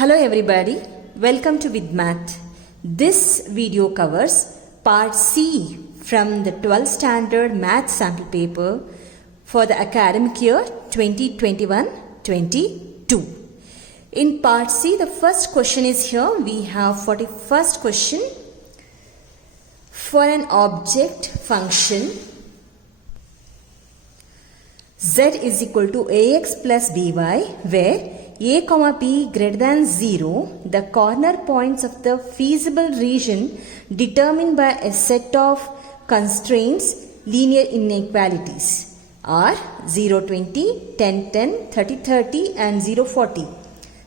Hello everybody, welcome to With Math. This video covers part C from the 12th standard math sample paper for the academic year 2021-22. In part C, the first question is here. We have 41st question. For an object function z is equal to ax plus by, where a comma b greater than 0, the corner points of the feasible region determined by a set of constraints, linear inequalities are 0, 20, 10, 10, 30, 30 and 0, 40.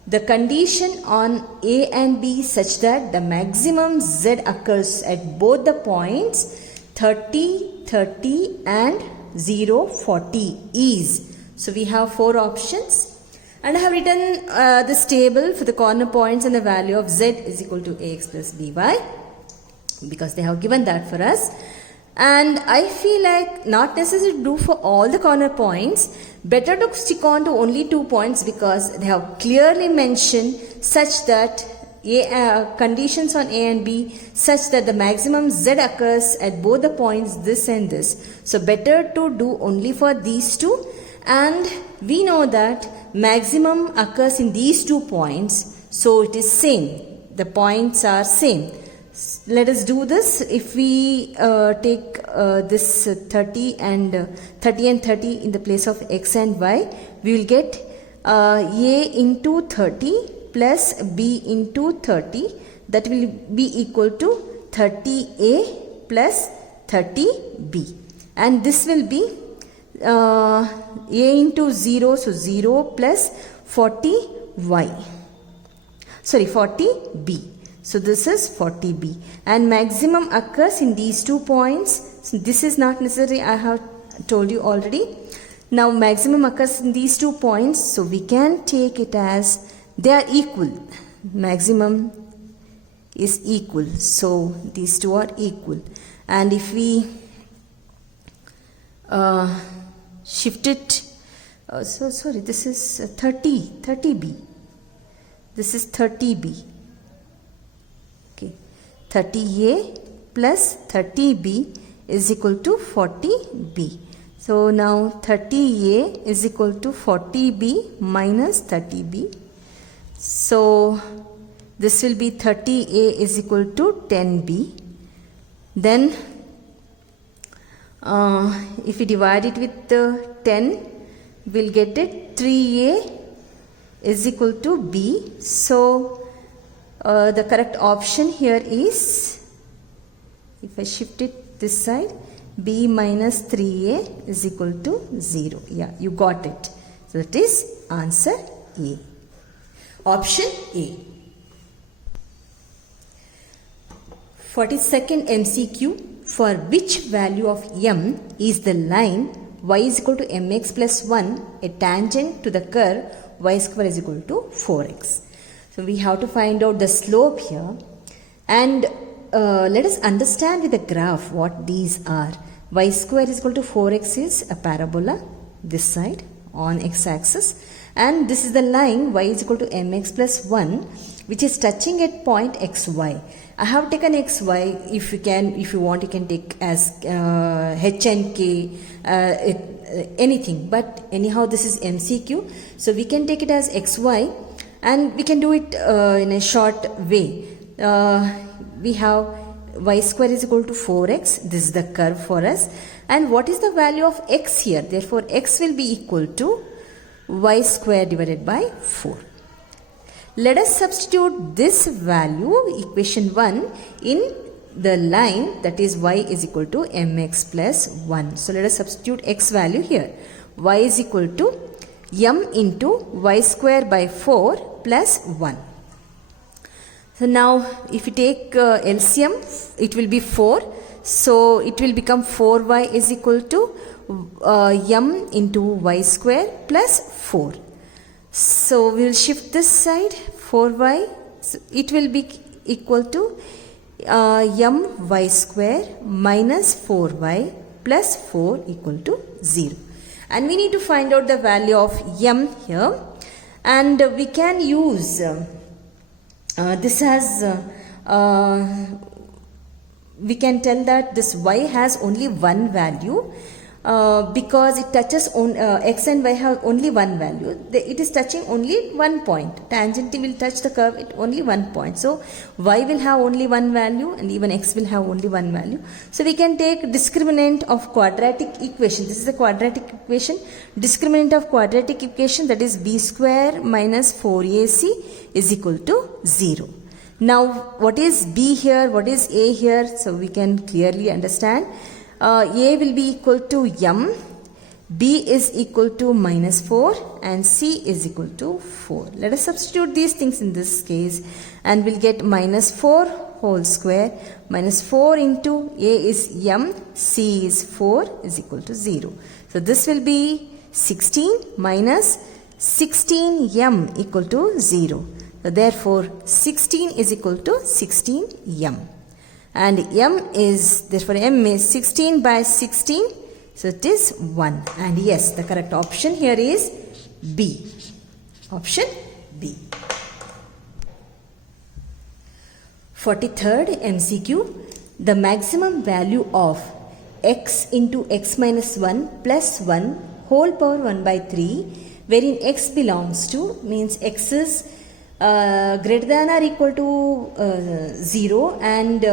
The condition on A and B such that the maximum z occurs at both the points 30, 30 and 0, 40 is. So we have four options. And I have written this table for the corner points and the value of z is equal to ax plus by, because they have given that for us. And I feel like not necessary to do for all the corner points. Better to stick on to only 2 points, because they have clearly mentioned such that conditions on A and B such that the maximum z occurs at both the points this and this. So better to do only for these two. And we know that maximum occurs in these 2 points, so it is same. The points are same. Let us do this. If we take this 30 and 30 in the place of x and y, we will get a into 30 plus b into 30. That will be equal to 30a plus 30b. And this will be a into 0, so 0 plus 40y. Sorry, 40b. So this is 40b. And maximum occurs in these 2 points. So this is not necessary, I have told you already. Now maximum occurs in these 2 points. So we can take it as they are equal. Maximum is equal. So these two are equal. And if we shift it, this is 30b. This is 30b. Okay, 30a plus 30b is equal to 40b. So now 30a is equal to 40b minus 30b. So this will be 30a is equal to 10b. Then if we divide it with 10, we'll get it 3a is equal to b. So the correct option here is, if I shift it this side, b minus 3a is equal to 0. Yeah, you got it. So that is answer A. Option A. 42nd MCQ. For which value of m is the line y is equal to mx plus 1 a tangent to the curve y square is equal to 4x. So we have to find out the slope here, and let us understand with the graph what these are. Y square is equal to 4x is a parabola this side on x-axis, and this is the line y is equal to mx plus 1 which is touching at point xy. I have taken xy. If you want, you can take as h and k, anything. But anyhow, this is MCQ, so we can take it as xy, and we can do it in a short way. We have y square is equal to 4x. This is the curve for us. And what is the value of x here? Therefore, x will be equal to y square divided by 4. Let us substitute this value, equation 1, in the line, that is y is equal to mx plus 1. So let us substitute x value here. Y is equal to m into y square by 4 plus 1. So now if you take LCM, it will be 4. So it will become 4y is equal to m into y square plus 4. So we will shift this side, 4y, so it will be equal to my square minus 4y plus 4 equal to 0. And we need to find out the value of m here, and we can use this has we can tell that this y has only one value because it touches on x and y have only one value. It is touching only one point. Tangent will touch the curve at only one point. So y will have only one value and even x will have only one value. So we can take discriminant of quadratic equation. This is the quadratic equation. Discriminant of quadratic equation, that is b square minus 4ac is equal to 0. Now what is b here, what is a here? So we can clearly understand. A will be equal to m, b is equal to minus 4 and c is equal to 4. Let us substitute these things in this case and we'll get minus 4 whole square. Minus 4 into a is m, c is 4 is equal to 0. So this will be 16 minus 16m equal to 0. So therefore 16 is equal to 16m. And m is, therefore m is 16 by 16, so it is 1. And yes, the correct option here is B. Option B. 43rd MCQ. The maximum value of x into x minus 1 plus 1 whole power 1 by 3, wherein x belongs to, means x is greater than or equal to 0 and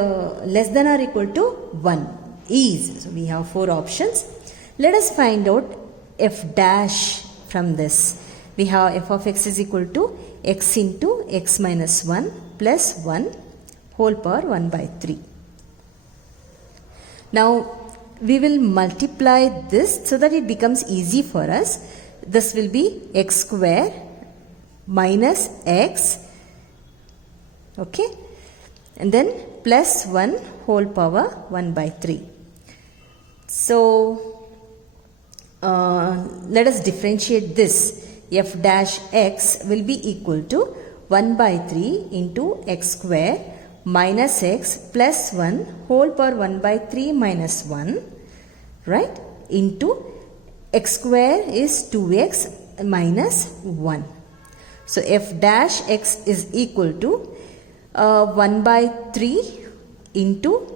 less than or equal to 1 is. So we have 4 options. Let us find out f dash from this. We have f of x is equal to x into x minus 1 plus 1 whole power 1 by 3. Now we will multiply this so that it becomes easy for us. This will be x square minus x, okay, and then plus 1 whole power 1 by 3. So let us differentiate this. F dash x will be equal to 1 by 3 into x square minus x plus 1 whole power 1 by 3 minus 1, right, into x square is 2x minus 1. So f dash x is equal to 1 by 3 into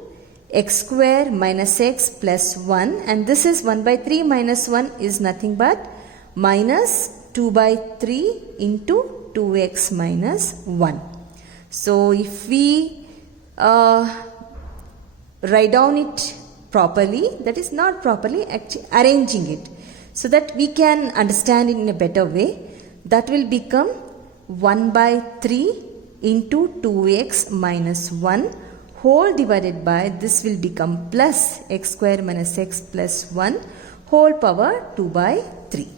x square minus x plus 1, and this is 1 by 3 minus 1 is nothing but minus 2 by 3 into 2x minus 1. So if we write down it properly, that is not properly, actually arranging it so that we can understand it in a better way, that will become 1 by 3 into 2x minus 1 whole divided by, this will become plus x square minus x plus 1 whole power 2 by 3.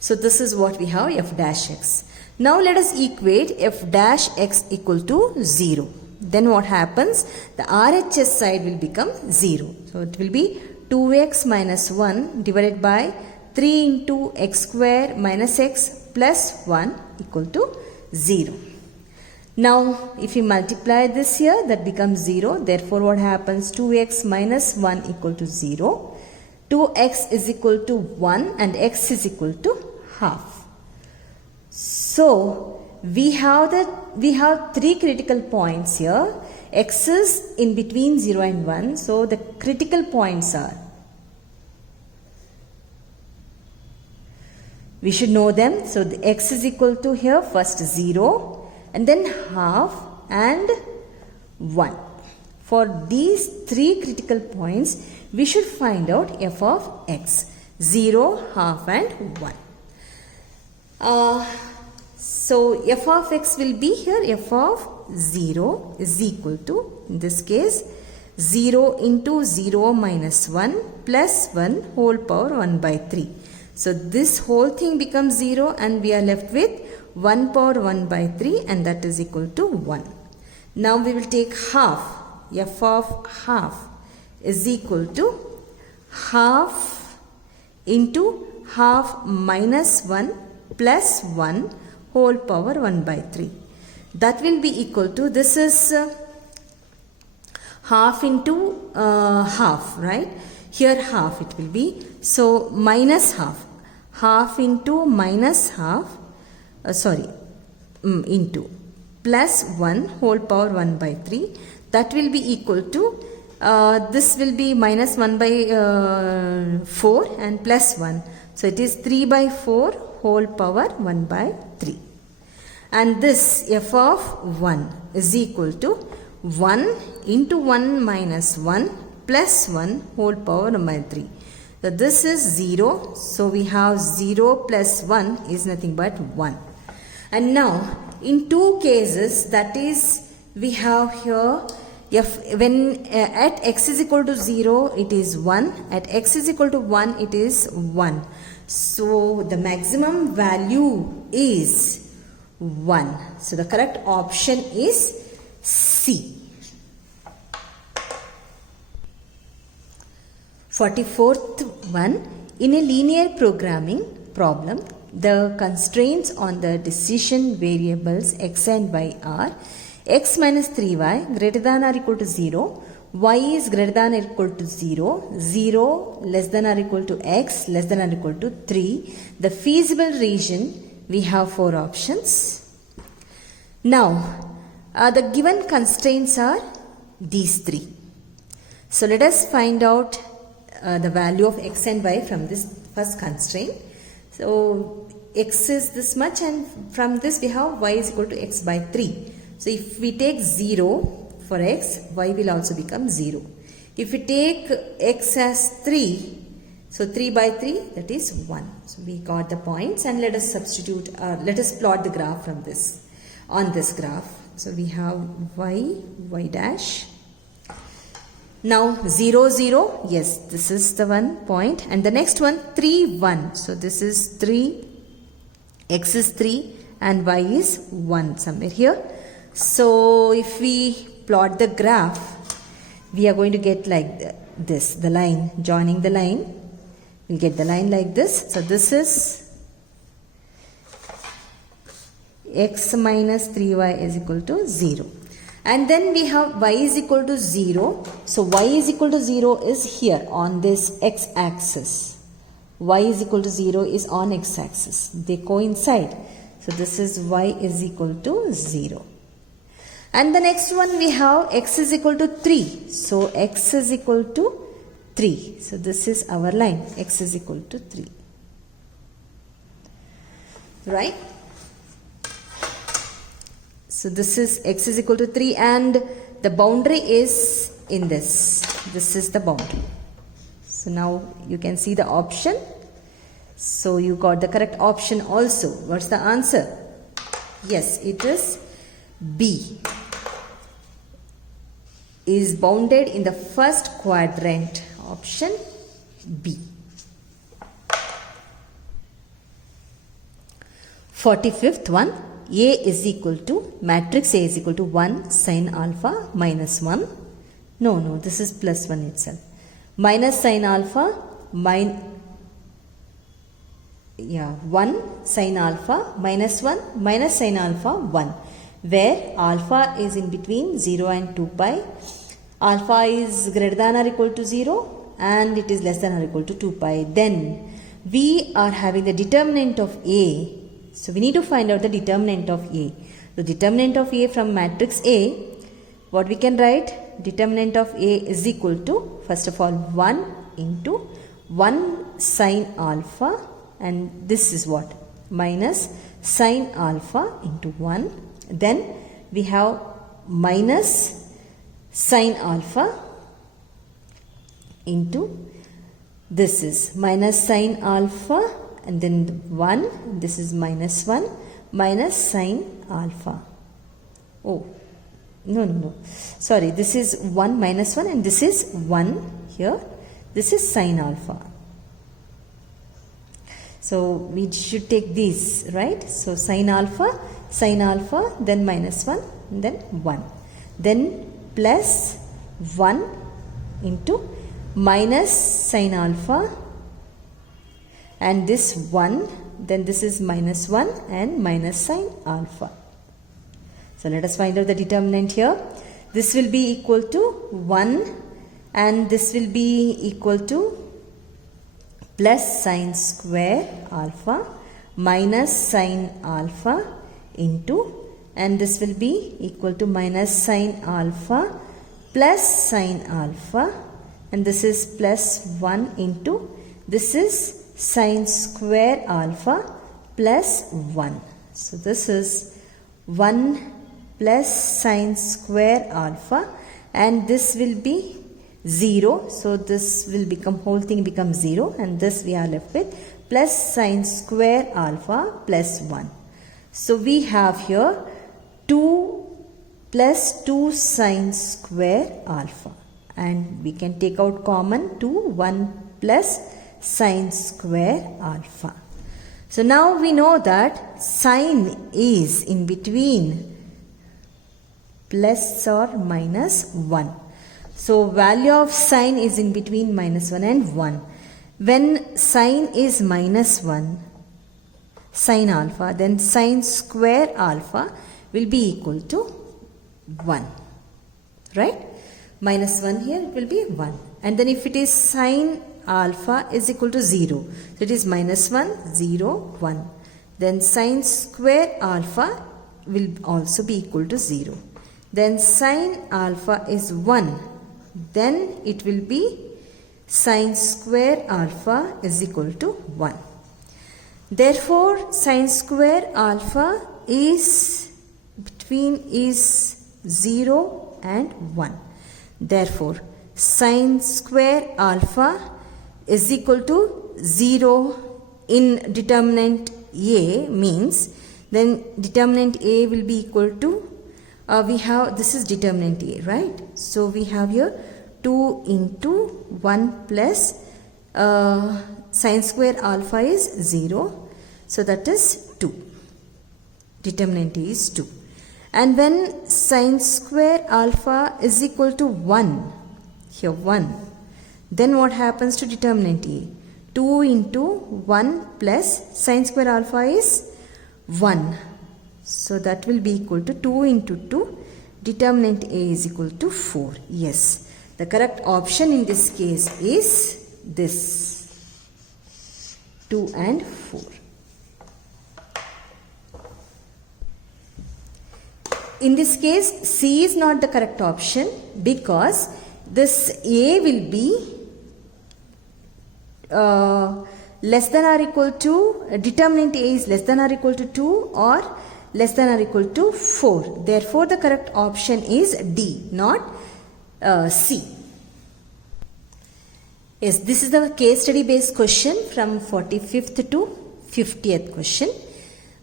So this is what we have, f dash x. Now let us equate f dash x equal to 0. Then what happens? The RHS side will become 0. So it will be 2x minus 1 divided by 3 into x square minus x plus 1 equal to 0. Now if we multiply this here, that becomes 0. Therefore what happens? 2x minus 1 equal to 0. 2x is equal to 1 and x is equal to half. So we have 3 critical points here. X is in between 0 and 1. So the critical points are, we should know them. So the x is equal to here first 0 and then half and 1. For these 3 critical points, we should find out f of x. 0, half and 1. So f of x will be here, f of 0 is equal to, in this case, 0 into 0 minus 1 plus 1 whole power 1 by 3. So this whole thing becomes 0 and we are left with 1 power 1 by 3 and that is equal to 1. Now we will take half. F of half is equal to half into half minus 1 plus 1 whole power 1 by 3. That will be equal to, this is half into half, right? Here half it will be. So minus half. Half into minus half, into plus 1 whole power 1 by 3. That will be equal to, this will be minus 1 by 4 and plus 1. So it is 3 by 4 whole power 1 by 3. And this f of 1 is equal to 1 into 1 minus 1 plus 1 whole power 1 by 3. So this is 0. So we have 0 plus 1 is nothing but 1. And now in two cases, that is, we have here when at x is equal to 0 it is 1, at x is equal to 1 it is 1. So the maximum value is 1. So the correct option is C. 44th one, in a linear programming problem, the constraints on the decision variables x and y are x minus 3y greater than or equal to 0, y is greater than or equal to 0, 0 less than or equal to x less than or equal to 3. The feasible region, we have 4 options. Now, the given constraints are these 3. So let us find out the value of x and y from this first constraint. So x is this much, and from this we have y is equal to x by 3. So if we take 0 for x, y will also become 0. If we take x as 3, so 3 by 3, that is 1. So we got the points, and let us substitute, let us plot the graph from this, on this graph. So we have y dash. Now 0, 0, yes, this is the one point, and the next one 3, 1. So this is 3, x is 3 and y is 1 somewhere here. So if we plot the graph, we are going to get like this, the line, joining the line, we'll get the line like this. So this is x minus 3y is equal to 0. And then we have y is equal to 0. So y is equal to 0 is here on this x-axis. Y is equal to 0 is on x-axis. They coincide. So this is y is equal to 0. And the next one we have x is equal to 3. So x is equal to 3. So this is our line. X is equal to 3. Right? So this is x is equal to 3, and the boundary is in this. This is the boundary. So now you can see the option. So you got the correct option also. What's the answer? Yes, it is B. Is bounded in the first quadrant. Option B. 45th one. A is equal to, matrix A is equal to 1 sin alpha minus 1. No, this is plus 1 itself. Minus sin alpha, 1 sin alpha minus 1 minus sin alpha 1. Where alpha is in between 0 and 2 pi. Alpha is greater than or equal to 0 and it is less than or equal to 2 pi. Then we are having the determinant of A. So we need to find out the determinant of A. The determinant of A from matrix A, what we can write? Determinant of A is equal to, first of all, 1 into 1 sin alpha, and this is what? Minus sin alpha into 1. Then we have minus sin alpha into, this is minus sin alpha, and then 1, this is minus 1, minus sin alpha. Oh, no. Sorry, this is 1 minus 1 and this is 1 here. This is sin alpha. So we should take these, right? So sin alpha, then minus 1, and then 1. Then plus 1 into minus sin alpha, and this 1, then this is minus 1 and minus sin alpha. So let us find out the determinant here. This will be equal to 1 and this will be equal to plus sin square alpha minus sin alpha into, and this will be equal to minus sine alpha plus sine alpha, and this is plus 1 into this is sine square alpha plus 1. So this is 1 plus sine square alpha, and this will be 0. So this will become, whole thing becomes 0, and this we are left with plus sine square alpha plus 1. So we have here 2 plus 2 sine square alpha, and we can take out common to 1 plus sine square alpha. So now we know that sine is in between plus or minus 1. So value of sine is in between minus 1 and 1. When sine is minus 1, sine alpha, then sine square alpha will be equal to 1. Right? Minus 1 here will be 1. And then if it is sine alpha is equal to 0, so it is minus 1, 0, 1. Then sine square alpha will also be equal to 0. Then sine alpha is 1. Then it will be sine square alpha is equal to 1. Therefore, sine square alpha is between is 0 and 1. Therefore, sine square alpha is equal to 0 in determinant A, means then determinant A will be equal to, we have, this is determinant A, right? So we have here 2 into 1 plus sine square alpha is 0. So that is 2. Determinant A is 2. And when sine square alpha is equal to 1, here 1, then what happens to determinant A? 2 into 1 plus sine square alpha is 1. So that will be equal to 2 into 2. Determinant A is equal to 4. Yes. The correct option in this case is this, 2 and 4. In this case, C is not the correct option because this A will be less than or equal to, determinant A is less than or equal to 2 or less than or equal to 4. Therefore, the correct option is D, not C. Yes, this is the case study based question from 45th to 50th question.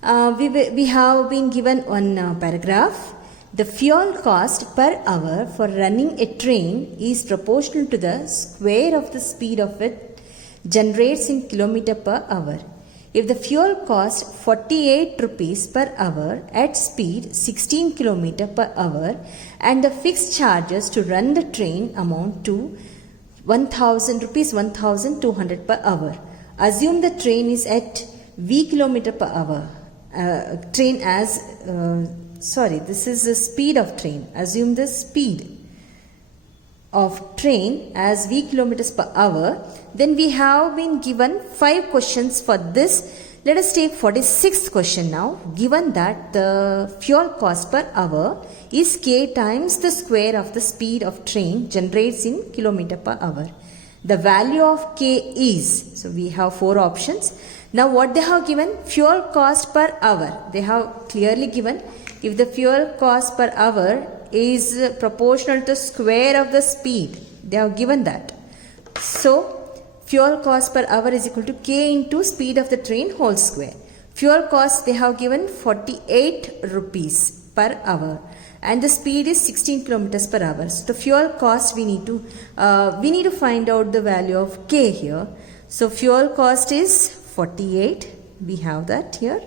We have been given one paragraph. The fuel cost per hour for running a train is proportional to the square of the speed of it generates in kilometer per hour. If the fuel cost 48 rupees per hour at speed 16 km per hour and the fixed charges to run the train amount to 1000 rupees 1200 per hour. Assume the train is at V km per hour. Train as, this is the speed of train. Assume the speed of train as V kilometers per hour. Then we have been given 5 questions for this. Let us take 46th question now. Given that the fuel cost per hour is K times the square of the speed of train generates in kilometer per hour. The value of K is, so we have 4 options. Now what they have given? Fuel cost per hour. They have clearly given if the fuel cost per hour is proportional to square of the speed. They have given that. So fuel cost per hour is equal to K into speed of the train whole square. Fuel cost they have given 48 rupees per hour and the speed is 16 kilometers per hour. So the fuel cost we need to find out the value of K here. So fuel cost is 48. We have that here.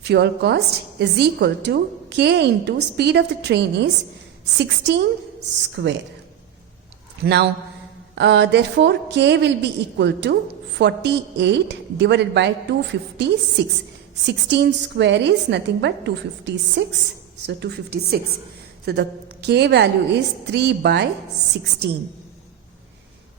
Fuel cost is equal to K into speed of the train is 16 square. Now therefore K will be equal to 48 divided by 256. 16 square is nothing but 256. So 256. So the K value is 3 by 16.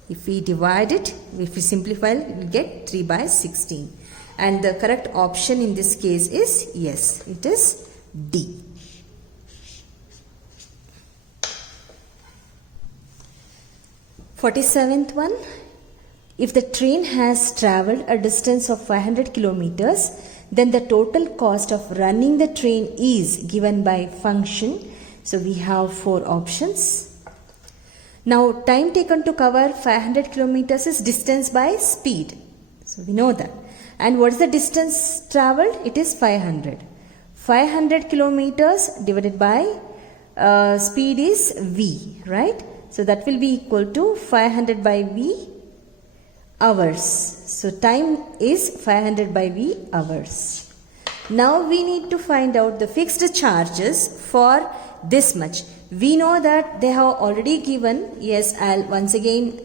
If we divide it, if we simplify it, we will get 3 by 16. And the correct option in this case is yes, it is D. 47th one. If the train has travelled a distance of 500 kilometers, then the total cost of running the train is given by function. So we have 4 options. Now time taken to cover 500 kilometers is distance by speed. So we know that. And what is the distance travelled? It is 500. 500 kilometers divided by speed is v, right? So that will be equal to 500 by v hours. So time is 500 by v hours. Now we need to find out the fixed charges for this much. We know that they have already given. Yes, I'll once again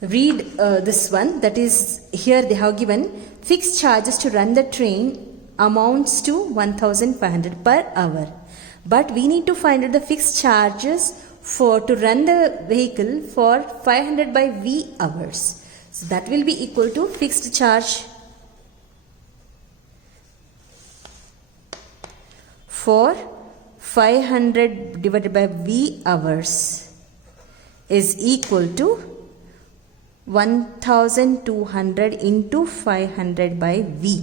read this one. That is, here they have given fixed charges to run the train amounts to 1500 per hour. But we need to find out the fixed charges to run the vehicle for 500 by v hours. So that will be equal to fixed charge for 500 divided by v hours is equal to 1200 into 500 by v.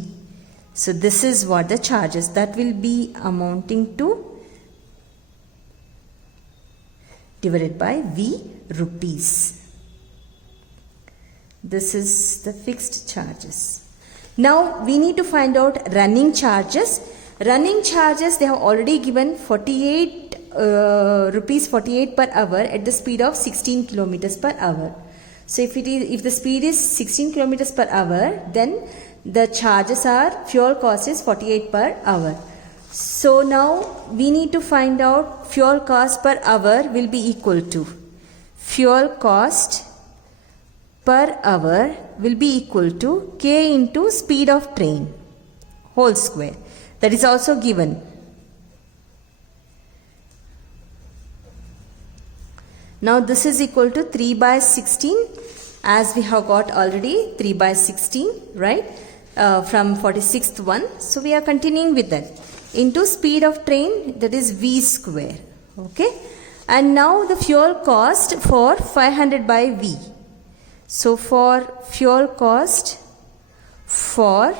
So this is what the charges, that will be amounting to divided by v rupees. This is the fixed charges. Now we need to find out running charges. Running charges, they have already given 48 rupees 48 per hour at the speed of 16 kilometers per hour. So if the speed is 16 kilometers per hour, then the charges are, fuel cost is 48 per hour. So now we need to find out fuel cost per hour will be equal to, fuel cost per hour will be equal to k into speed of train whole square. That is also given. Now this is equal to 3 by 16, as we have got already 3 by 16, right, from 46th one. So we are continuing with that. Into speed of train, that is v square. Okay. And now the fuel cost for 500 by v. So for fuel cost for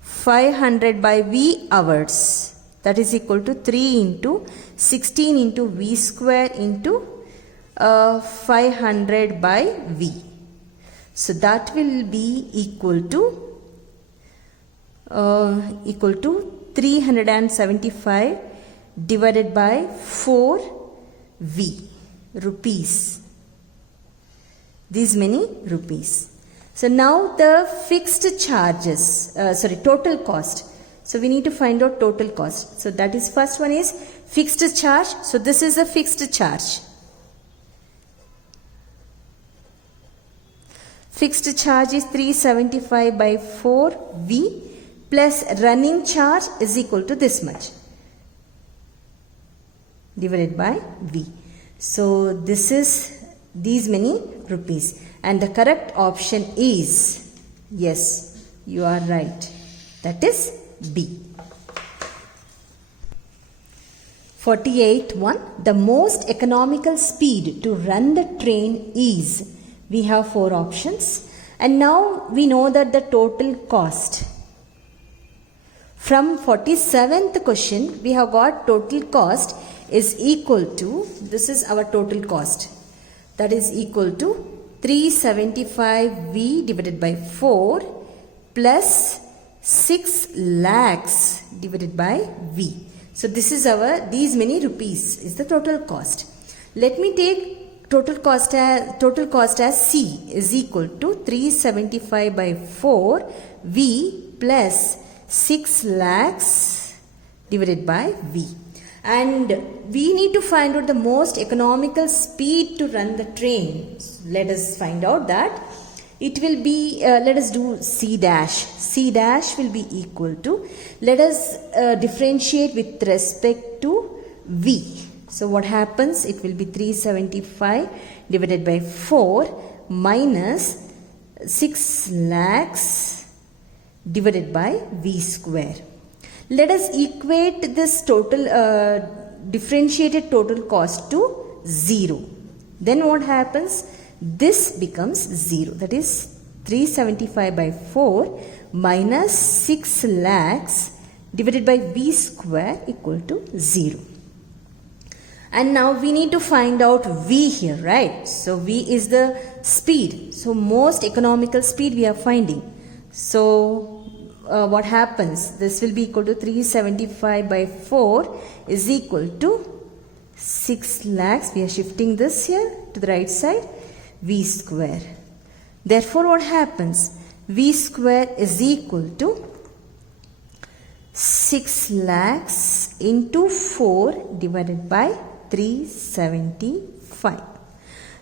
500 by v hours, that is equal to 3 into 16 into v square into 500 by v. So that will be equal to 375 divided by 4 v rupees. These many rupees. So now the fixed charges, total cost. So we need to find out total cost. So that is, first one is fixed charge. So this is a fixed charge. Fixed charge is 375 by 4v plus running charge is equal to this much divided by v. So this is these many rupees, and the correct option is, yes, you are right, that is B. 48th one, the most economical speed to run the train is, we have 4 options, and now we know that the total cost. From 47th question, we have got total cost is equal to, this is our total cost, that is equal to 375v divided by 4 plus 6 lakhs divided by v. So this is our, these many rupees is the total cost. Let me take total cost as C is equal to 375 by 4 v plus 6 lakhs divided by v. And we need to find out the most economical speed to run the train. So let us find out that. It will be, let us do C dash. C dash will be equal to, let us differentiate with respect to V. So what happens? It will be 375 divided by 4 minus 6 lakhs divided by V square. Let us equate this total differentiated total cost to 0. Then what happens? This becomes 0. That is 375 by 4 minus 6 lakhs divided by V square equal to 0. And now we need to find out V here, right? So V is the speed. So most economical speed we are finding. So what happens? This will be equal to 375 by 4 is equal to 6 lakhs. We are shifting this here to the right side. V square. Therefore what happens? V square is equal to 6 lakhs into 4 divided by 375.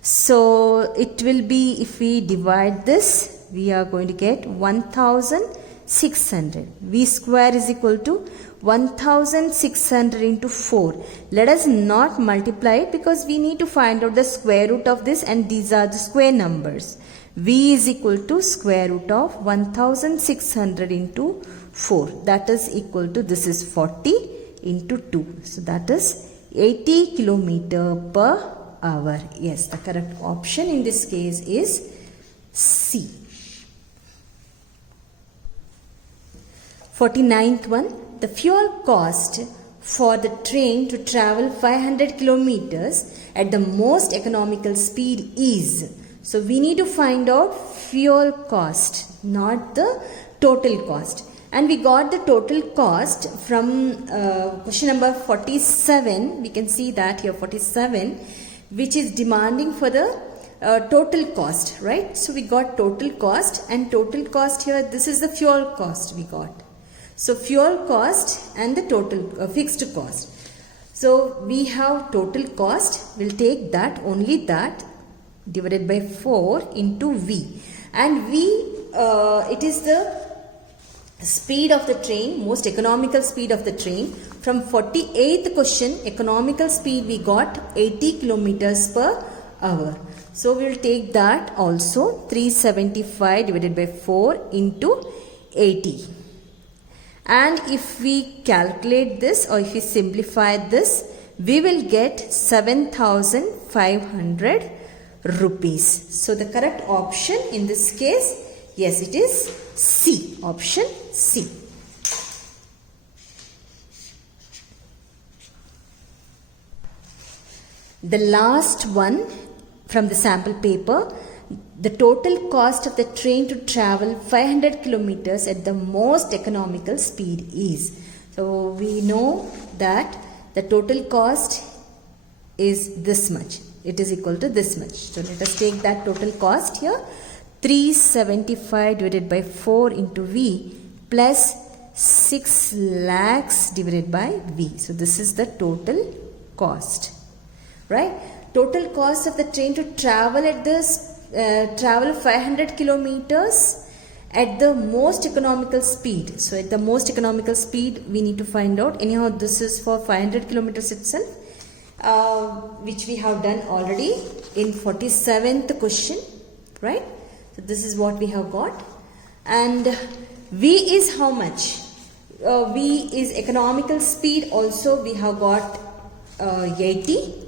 So it will be, if we divide this, we are going to get 1600. V square is equal to 1600 into 4. Let us not multiply it because we need to find out the square root of this, and these are the square numbers. V is equal to square root of 1600 into 4. That is equal to, this is 40 into 2. So that is 80 kilometer per hour. Yes, the correct option in this case is C. 49th one. The fuel cost for the train to travel 500 kilometers at the most economical speed is. So we need to find out fuel cost, not the total cost. And we got the total cost from question number 47. We can see that here 47, which is demanding for the total cost, right? So we got total cost, and total cost here, this is the fuel cost we got. So fuel cost and the total fixed cost. So we have total cost, we'll take that, only that, divided by 4 into V. And V, it is the speed of the train, most economical speed of the train. From 48th question, economical speed we got 80 kilometers per hour. So we will take that also, 375 divided by 4 into 80. And if we calculate this, or if we simplify this, we will get 7,500 rupees. So the correct option in this case, yes, it is C, option C. The last one from the sample paper, the total cost of the train to travel 500 kilometers at the most economical speed is. So we know that the total cost is this much. It is equal to this much. So let us take that total cost here. 375 divided by 4 into V plus 6 lakhs divided by V. So this is the total cost, right? Total cost of the train to travel at this travel 500 kilometers at the most economical speed. So at the most economical speed we need to find out. Anyhow, this is for 500 kilometers itself, which we have done already in 47th question, right? So this is what we have got. And V is how much? V is economical speed, also we have got 80.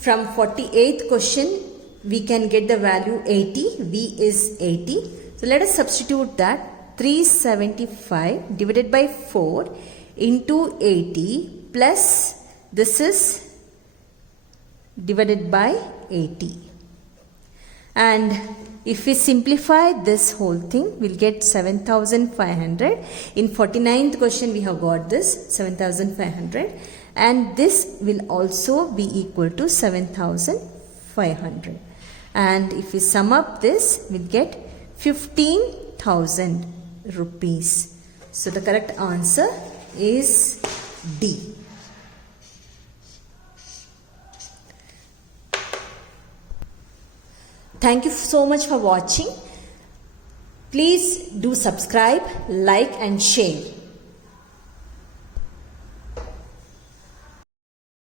From 48th question, we can get the value 80. V is 80. So let us substitute that. 375 divided by 4 into 80 plus this is divided by 80. And if we simplify this whole thing, we'll get 7,500. In 49th question, we have got this 7,500. And this will also be equal to 7,500. And if we sum up this, we'll get 15,000 rupees. So the correct answer is D. Thank you so much for watching. Please do subscribe, like and share.